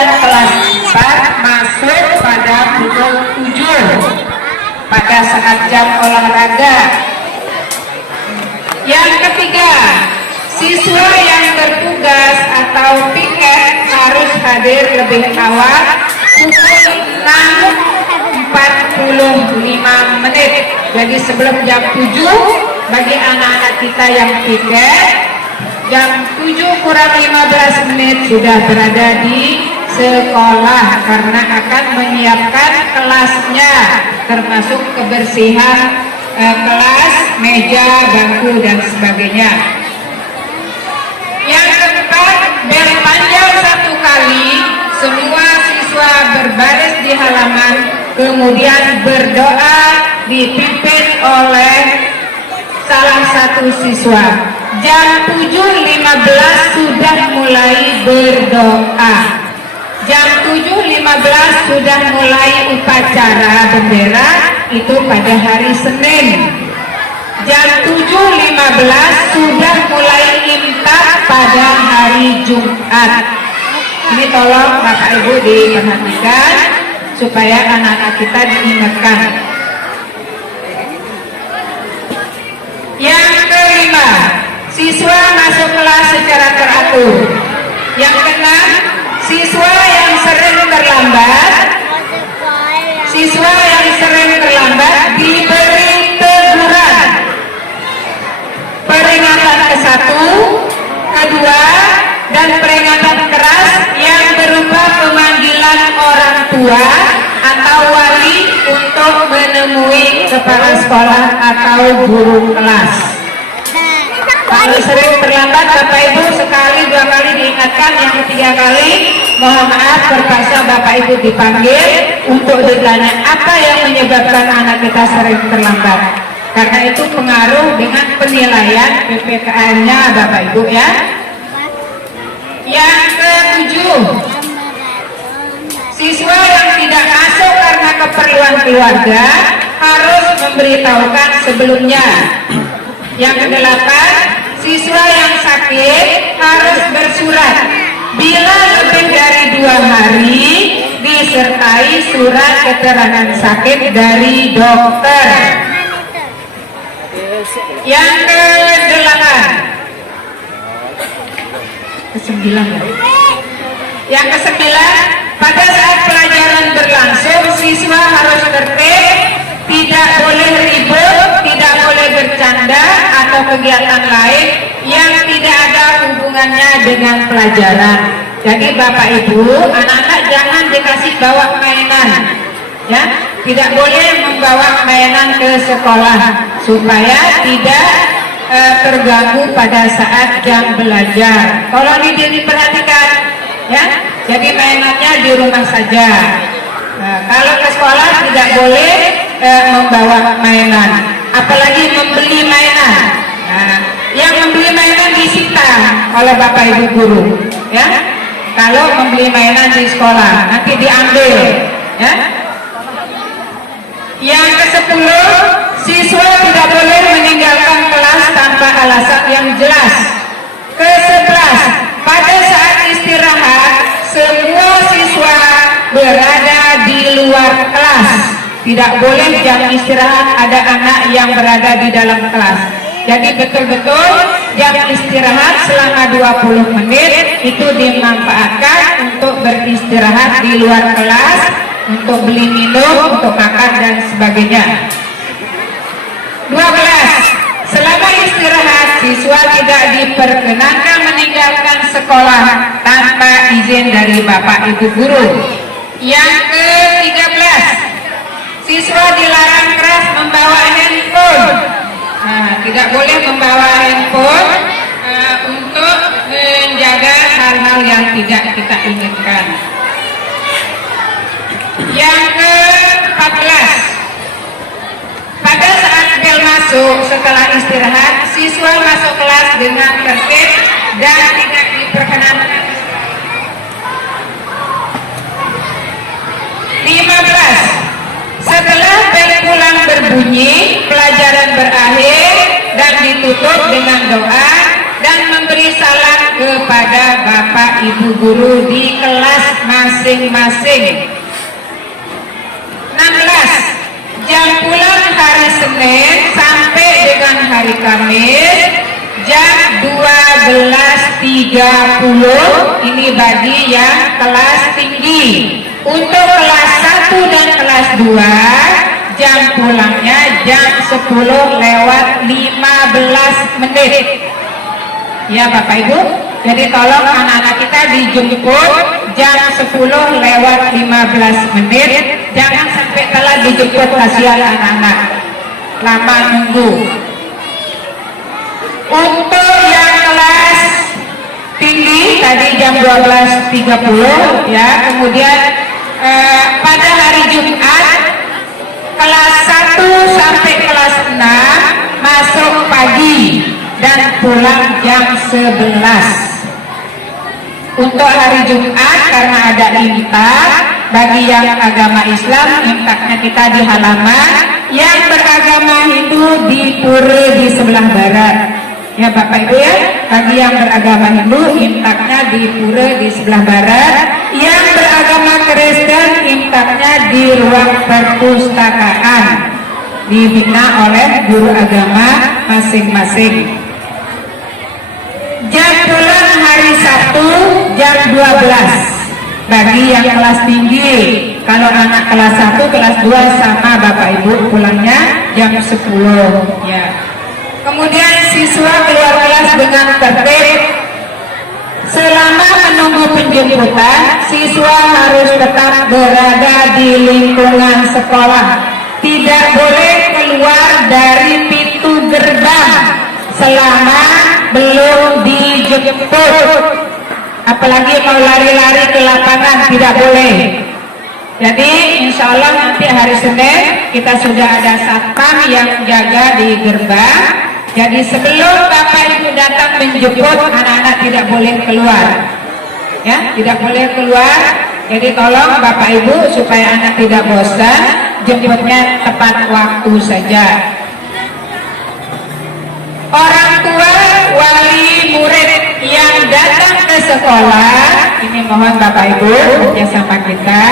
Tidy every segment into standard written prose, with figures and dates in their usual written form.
dan kelas 4 masuk pada pukul 7 pada saat jam olahraga. Yang ketiga, siswa yang bertugas atau piket harus hadir lebih awal pukul 6.45 menit. Jadi sebelum jam 7 bagi anak-anak kita yang piket, jam 7 kurang 15 menit sudah berada di sekolah karena akan menyiapkan kelasnya, termasuk kebersihan kelas, meja, bangku dan sebagainya. Yang keempat, bel panjang 1 kali, semua siswa berbaris di halaman, kemudian berdoa dipimpin oleh salah satu siswa. Jam 7.15 sudah mulai berdoa. Jam 7.15 sudah mulai upacara bendera, itu pada hari Senin. Jam 7.15 sudah mulai imsak pada hari Jumat. Ini tolong Bapak Ibu diperhatikan supaya anak-anak kita diingatkan. Yang kelima, siswa masuk kelas secara teratur. Yang keenam, siswa yang sering terlambat, diberi teguran. Peringatan ke-1, kedua, dan peringatan keras yang berupa pemanggilan orang tua atau wali untuk menemui kepala sekolah atau guru kelas. Kalau sering terlambat, Bapak Ibu sekali, 2 kali diingatkan, yang ketiga kali mohon maaf terpaksa Bapak Ibu dipanggil untuk ditanya apa yang menyebabkan anak kita sering terlambat. Karena itu pengaruh dengan penilaian PPKN-nya Bapak Ibu ya. Yang ke-7, siswa yang tidak masuk karena keperluan keluarga harus memberitahukan sebelumnya. Yang ke-8, siswa yang sakit harus bersurat bila lebih dari 2 hari disertai surat keterangan sakit dari dokter. Yang ke-8, ke-9 ya. Yang ke-9, pada saat pelajaran berlangsung siswa harus tertib, tidak boleh ribut, tidak boleh bercanda atau kegiatan lain yang tidak ada hubungannya dengan pelajaran. Jadi Bapak Ibu, anak-anak jangan dikasih bawa mainan, ya, tidak boleh membawa mainan ke sekolah supaya tidak terganggu pada saat jam belajar. Tolong diperhatikan, ya. Jadi mainannya di rumah saja. Kalau ke sekolah tidak boleh membawa mainan, apalagi membeli mainan. Yang membeli mainan disita oleh Bapak Ibu guru, ya. Kalau membeli mainan di sekolah nanti diambil, ya. Yang ke-10, siswa tidak boleh meninggalkan kelas tanpa alasan yang jelas. Ke-11, pada saat istirahat semua siswa berada di luar kelas. Tidak boleh jam istirahat ada anak yang berada di dalam kelas. Jadi betul-betul jam istirahat selama 20 menit itu dimanfaatkan untuk beristirahat di luar kelas, untuk beli minum, untuk makan dan sebagainya. 12. Selama istirahat siswa tidak diperkenankan meninggalkan sekolah tanpa izin dari Bapak Ibu guru. Yang ke-13, siswa dilarang keras membawa handphone. Tidak boleh membawa handphone untuk menjaga hal-hal yang tidak kita inginkan. Yang ke-14, pada saat bel masuk setelah istirahat, siswa masuk kelas dengan tertib dan tidak diperkenankan. 15. Setelah bel pulang berbunyi, pelajaran berakhir dan ditutup dengan doa dan memberi salam kepada Bapak Ibu guru di kelas masing-masing. 16. Jam pulang hari Senin sampai dengan hari Kamis jam 12.30. Ini bagi yang kelas tinggi. Untuk kelas 1 dan kelas 2 jam pulangnya jam 10:15. Ya Bapak Ibu, jadi tolong anak-anak kita dijemput jam 10:15. Jangan sampai telat dijemput, kasihan anak-anak lama nunggu. Untuk yang kelas tinggi tadi jam 12.30 ya. Kemudian pada hari Jumat kelas 1 sampai kelas 6 masuk pagi dan pulang jam 11. Untuk hari Jumat karena ada imtak, bagi yang agama Islam imtaknya kita di halaman, yang beragama Hindu di pura di sebelah barat. Ya Bapak Ibu ya, bagi yang beragama Hindu imtaknya di pura di sebelah barat, yang beragama Kristen imtaknya di ruang perpustakaan dibina oleh guru agama masing-masing. Jam pulang hari Sabtu jam 12 bagi yang kelas tinggi. Kalau anak kelas 1, kelas 2 sama Bapak Ibu pulangnya jam 10 ya. Kemudian siswa keluar kelas dengan tertib. Selama menunggu penjemputan, siswa harus tetap berada di lingkungan sekolah. Tidak boleh keluar dari pintu gerbang selama belum dijemput. Apalagi mau lari-lari ke lapangan tidak boleh. Jadi insya Allah nanti hari Senin kita sudah ada satpam yang jaga di gerbang. Jadi sebelum Bapak Ibu datang menjemput, anak-anak tidak boleh keluar. Ya, tidak boleh keluar. Jadi tolong Bapak Ibu supaya anak tidak bosan, jemputnya tepat waktu saja. Orang tua, wali murid yang datang ke sekolah, ini mohon Bapak Ibu kerjasama kita.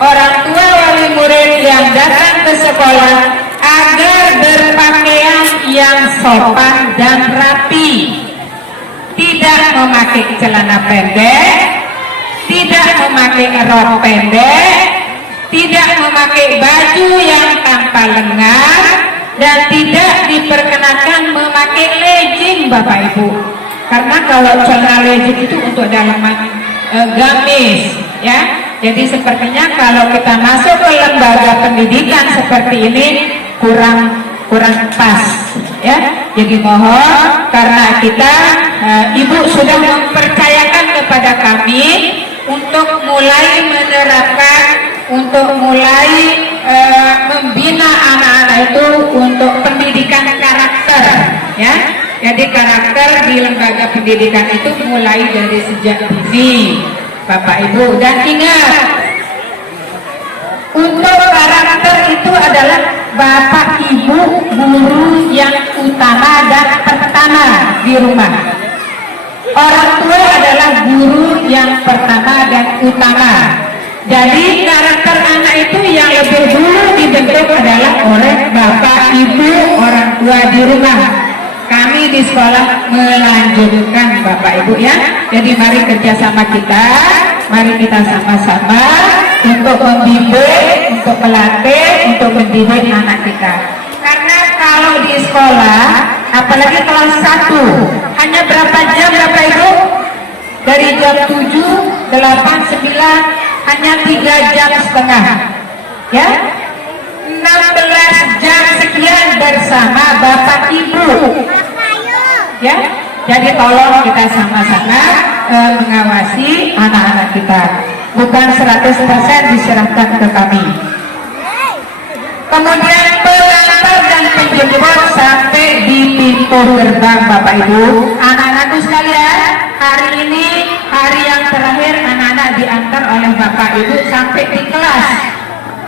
Orang tua wali murid yang datang ke sekolah agar berpakaian yang sopan dan rapi, tidak memakai celana pendek, tidak memakai rok pendek, tidak memakai baju yang tanpa lengan, dan tidak diperkenakan memakai legging Bapak Ibu. Karena kalau celana legging itu untuk dalaman gamis ya. Jadi sepertinya kalau kita masuk ke lembaga pendidikan seperti ini kurang pas ya. Jadi mohon karena kita Ibu sudah mempercayakan kepada kami untuk mulai menerapkan, untuk mulai membina anak-anak itu untuk pendidikan karakter ya. Jadi karakter di lembaga pendidikan itu mulai dari sejak dini Bapak Ibu. Dan ingat, untuk karakter itu adalah Bapak Ibu guru yang utama dan pertama di rumah. Orang tua adalah guru yang pertama dan utama. Jadi karakter anak itu yang lebih dulu dibentuk adalah oleh Bapak Ibu orang tua di rumah. Kami di sekolah melanjutkan Bapak Ibu ya. Jadi mari kerjasama kita, mari kita sama-sama untuk membimbing, untuk melatih, untuk mendidik anak kita. Karena kalau di sekolah, apalagi kelas 1, hanya berapa jam Bapak Ibu? Dari jam 7, 8, 9, hanya 3 jam setengah ya. 16 jam sekian bersama Bapak Ibu ya. Jadi tolong kita sama-sama mengawasi anak-anak kita, bukan 100% diserahkan ke kami. Kemudian pengantar dan penjemput sampai di pintu gerbang Bapak Ibu. Anak-anakku sekalian, hari ini hari yang terakhir anak-anak diantar oleh Bapak Ibu sampai di kelas.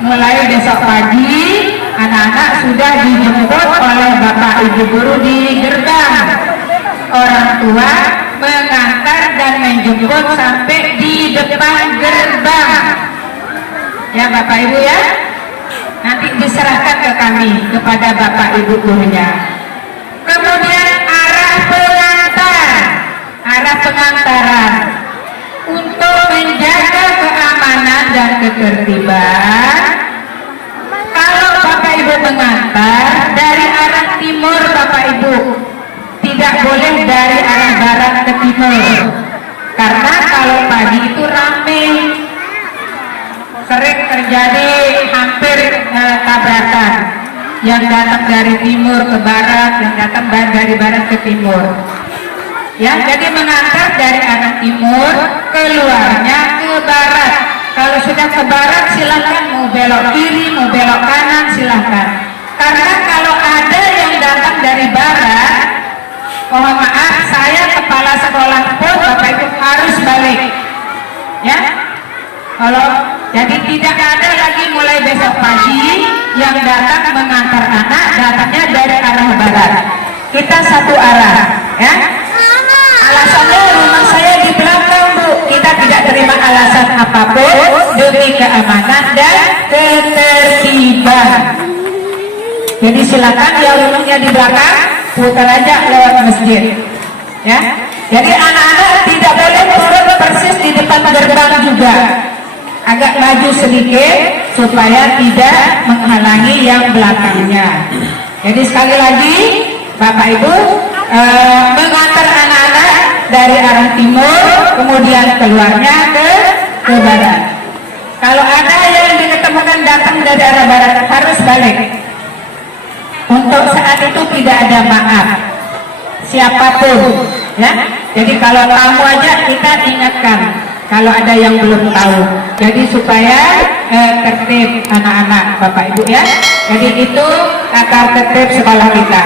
Mulai besok pagi anak-anak sudah dijemput oleh Bapak Ibu guru di gerbang. Orang tua mengantar dan menjemput sampai di depan gerbang. Ya Bapak Ibu ya, nanti diserahkan ke kami, kepada Bapak Ibu gurunya. Kemudian arah pengantaran untuk menjaga keamanan dan ketertiban. Kalau Bapak Ibu mengantar dari arah timur Bapak Ibu, tidak boleh dari arah barat ke timur, karena kalau pagi itu ramai, sering terjadi hampir tabrakan, yang datang dari timur ke barat, yang datang dari barat ke timur. Ya, jadi mengantar dari arah timur, keluarnya ke barat. Kalau sudah ke barat silahkan mau belok kiri, mau belok kanan silahkan. Karena kalau ada yang datang dari barat, mohon maaf, saya kepala sekolah pun Bapak Ibu harus balik. Ya, kalau jadi tidak ada lagi mulai besok pagi yang datang mengantar anak datangnya dari arah barat. Kita satu arah, ya. Alasannya rumah saya di belakang Bu, kita tidak terima alasan apapun demi keamanan dan ketertiban. Jadi silakan yang rumahnya di belakang putar aja lewat masjid, ya. Jadi anak-anak tidak boleh turun persis di depan gerbang juga, agak maju sedikit supaya tidak menghalangi yang belakangnya. Jadi sekali lagi Bapak Ibu mengantar anak-anak dari arah timur, kemudian keluarnya ke barat. Kalau ada yang diketemukan datang dari arah barat harus balik. Untuk saat itu tidak ada maaf siapapun, ya. Jadi kalau tamu aja kita ingatkan kalau ada yang belum tahu. Jadi supaya tertib anak-anak Bapak Ibu ya. Jadi itu tata tertib sekolah kita.